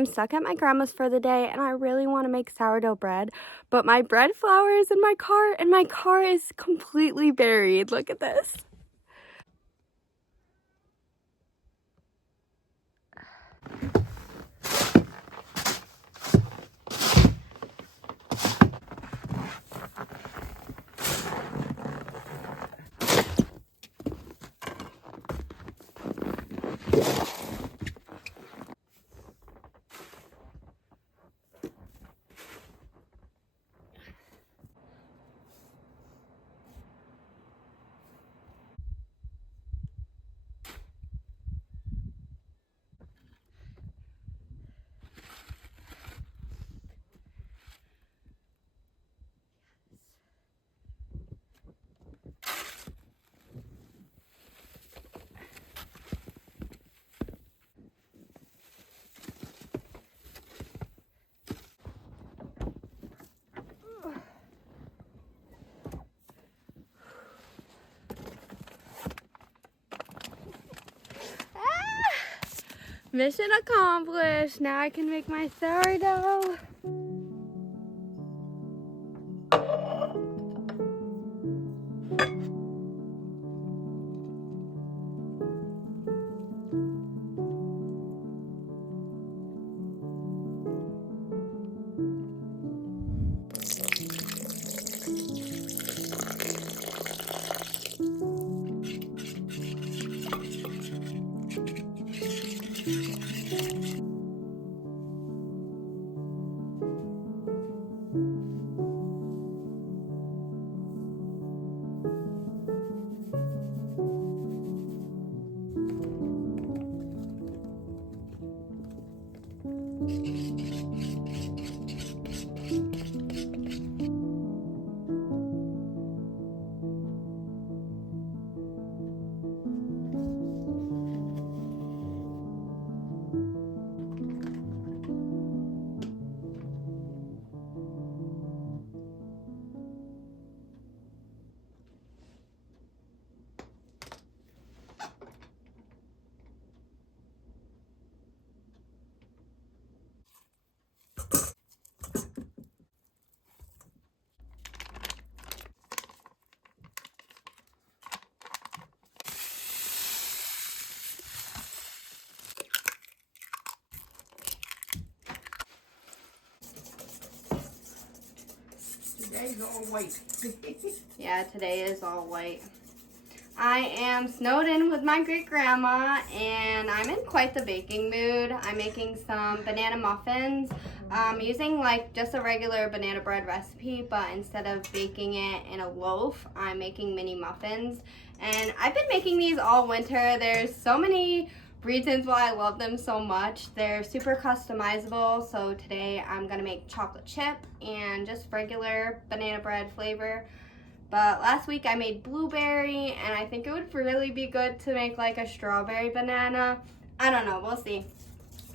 I'm stuck at my grandma's for the day and I really want to make sourdough bread, but my bread flour is in my car and my car is completely buried. Look at this. Mission accomplished. Now I can make my sourdough. Today's all white. Yeah, today is all white. I am snowed in with my great grandma and I'm in quite the baking mood. I'm making some banana muffins. Using like just a regular banana bread recipe, but instead of baking it in a loaf, I'm making mini muffins. And I've been making these all winter. There's so many reasons why I love them so much. They're super customizable. So today I'm gonna make chocolate chip and just regular banana bread flavor. But last week I made blueberry and I think it would really be good to make like a strawberry banana. I don't know, we'll see.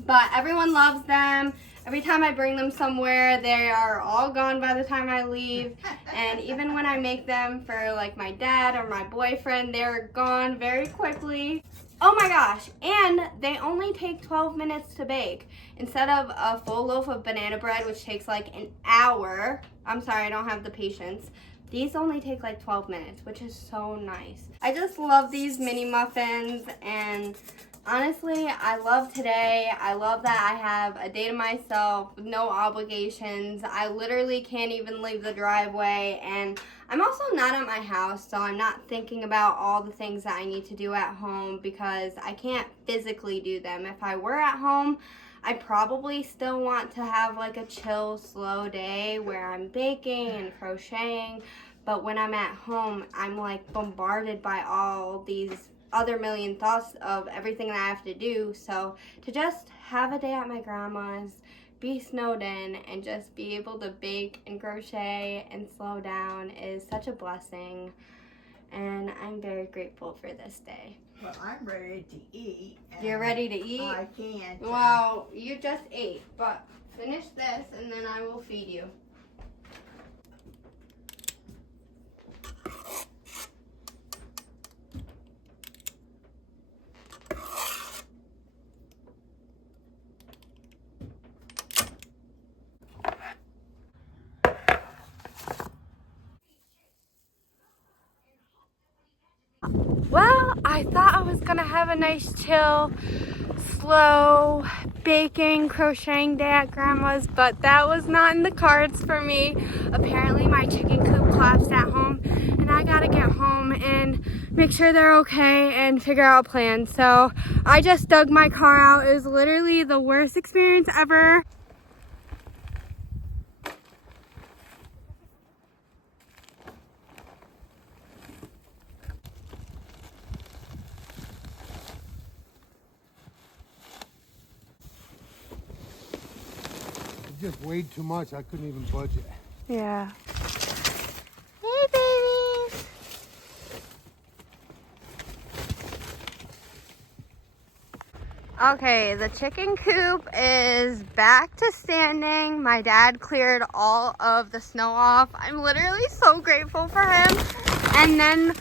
But everyone loves them. Every time I bring them somewhere, they are all gone by the time I leave. And even when I make them for like my dad or my boyfriend, they're gone very quickly. Oh my gosh, and they only take 12 minutes to bake. Instead of a full loaf of banana bread, which takes like an hour. I'm sorry, I don't have the patience. These only take like 12 minutes, which is so nice. I just love these mini muffins, and honestly, I love today. I love that I have a day to myself, no obligations. I literally can't even leave the driveway, and I'm also not at my house, so I'm not thinking about all the things that I need to do at home because I can't physically do them. If I were at home, I probably still want to have like a chill, slow day where I'm baking and crocheting, but when I'm at home, I'm like bombarded by all these other million thoughts of everything that I have to do. So to just have a day at my grandma's, be snowed in, and just be able to bake and crochet and slow down is such a blessing, and I'm very grateful for this day. Well, I'm ready to eat. You're ready to eat? I can't. Well, you just ate, but finish this and then I will feed you. Well, I thought I was gonna have a nice chill, slow baking, crocheting day at Grandma's, but that was not in the cards for me. Apparently my chicken coop collapsed at home and I gotta get home and make sure they're okay and figure out a plan. So I just dug my car out. It was literally the worst experience ever. It just weighed too much. I couldn't even budge it. Yeah. Hey, babies. Okay, the chicken coop is back to standing. My dad cleared all of the snow off. I'm literally so grateful for him. And then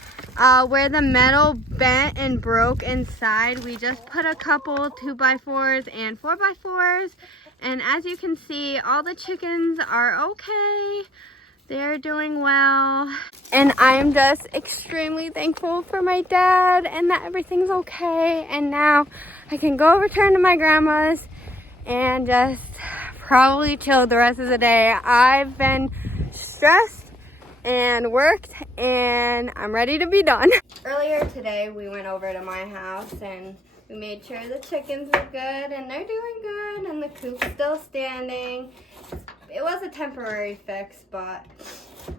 where the metal bent and broke inside, we just put a couple 2x4s and 4x4s. And as you can see, all the chickens are okay. They're doing well. And I'm just extremely thankful for my dad and that everything's okay. And now I can go return to my grandma's and just probably chill the rest of the day. I've been stressed and worked and I'm ready to be done. Earlier today, we went over to my house and we made sure the chickens were good and they're doing good and the coop's still standing. It was a temporary fix, but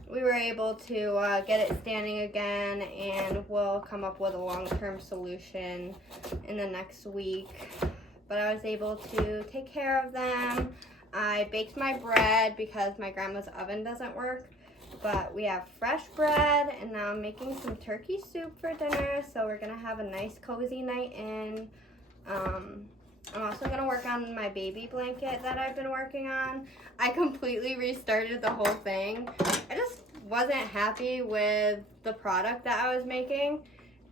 we were able to get it standing again, and we'll come up with a long-term solution in the next week. But I was able to take care of them. I baked my bread because my grandma's oven doesn't work, but we have fresh bread, and now I'm making some turkey soup for dinner, so we're gonna have a nice cozy night in. I'm also gonna work on my baby blanket that I've been working on. I completely restarted the whole thing. I just wasn't happy with the product that I was making,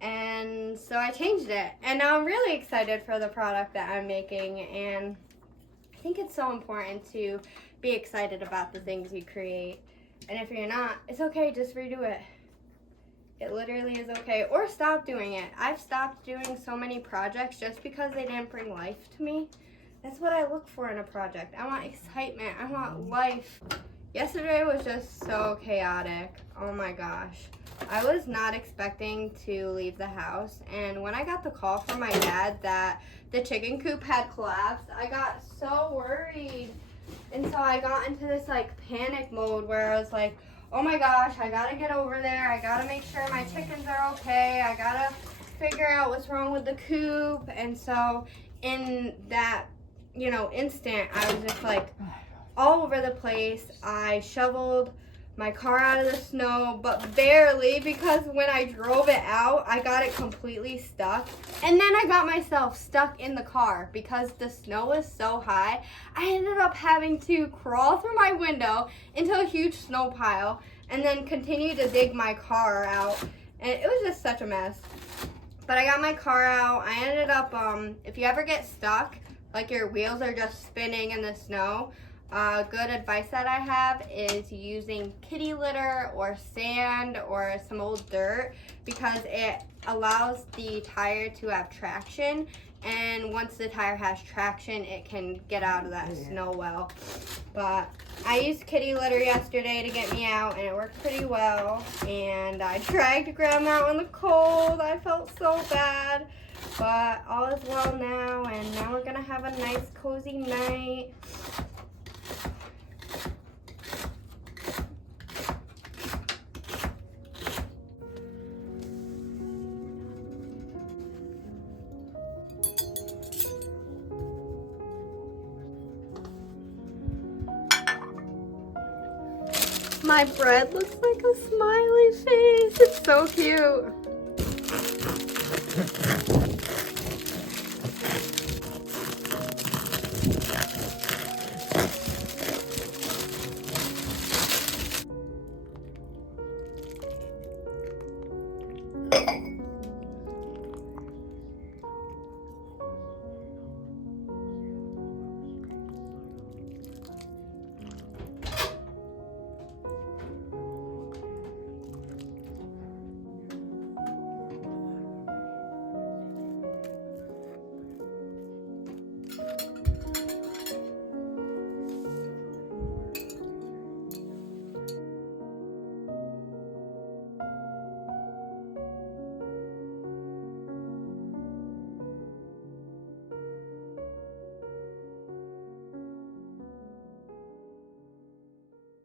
and so I changed it. And now I'm really excited for the product that I'm making, and I think it's so important to be excited about the things you create. And if you're not, it's okay, just redo it. It literally is okay. Or stop doing it. I've stopped doing so many projects just because they didn't bring life to me. That's what I look for in a project. I want excitement. I want life. Yesterday was just so chaotic. Oh my gosh. I was not expecting to leave the house. And when I got the call from my dad that the chicken coop had collapsed, I got so worried. And so I got into this like panic mode where I was like, oh my gosh, I gotta get over there. I gotta make sure my chickens are okay. I gotta figure out what's wrong with the coop. And so in that, instant, I was just like all over the place. I shoveled my car out of the snow, but barely, because when I drove it out, I got it completely stuck. And then I got myself stuck in the car because the snow was so high. I ended up having to crawl through my window into a huge snow pile and then continue to dig my car out. And it was just such a mess. But I got my car out. I ended up, if you ever get stuck, like your wheels are just spinning in the snow, good advice that I have is using kitty litter or sand or some old dirt, because it allows the tire to have traction, and once the tire has traction, it can get out of that snow well. But I used kitty litter yesterday to get me out, and it worked pretty well. And I dragged Grandma out in the cold. I felt so bad, but all is well now, and now we're gonna have a nice cozy night. My bread looks like a smiley face. It's so cute.